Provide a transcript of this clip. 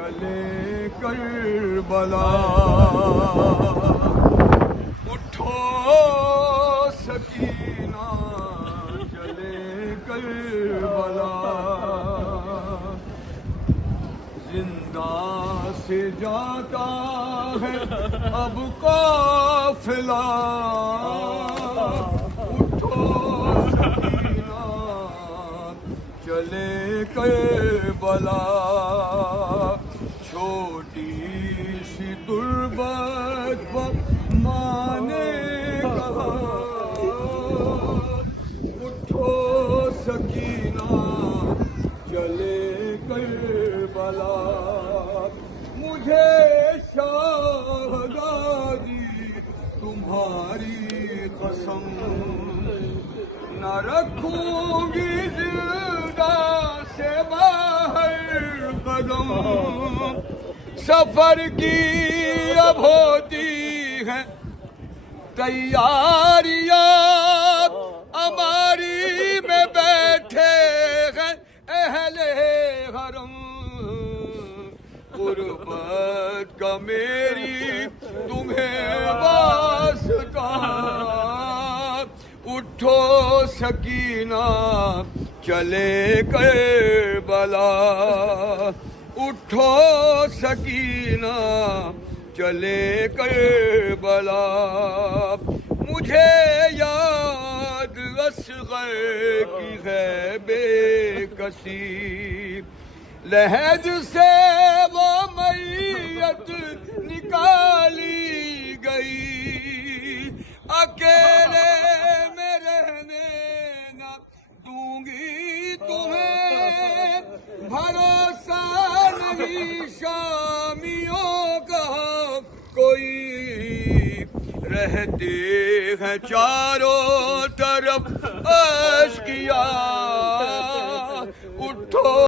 چلے کربلا اٹھو سکینہ چلے کربلا زندہ سے جاتا ہے اب قافلہ اٹھو سکینہ چلے کربلا چھوٹی سی تربت ماں نے کہا اٹھو سکینہ چلے کربلا مجھے شہزادی تمہاری قسم نہ رکھوں گی زندہ سے باہر قدم سفر کی اب ہوتی ہے تیاریاں ہماری میں بیٹھے ہیں اہل حرم غربت کا میری تمہیں واسطہ اٹھو سکینہ چلے کربلا اٹھو سکینہ چلے کربلا مجھے یاد اصغر کی ہے بے کسی لحد سے وہ میت نکالی گئی اکیلے میں رہنے نہ دوں گی تمہیں بھروسہ نہیں شامیوں کا کوئی رہتے ہیں چاروں طرف اشقیا اٹھو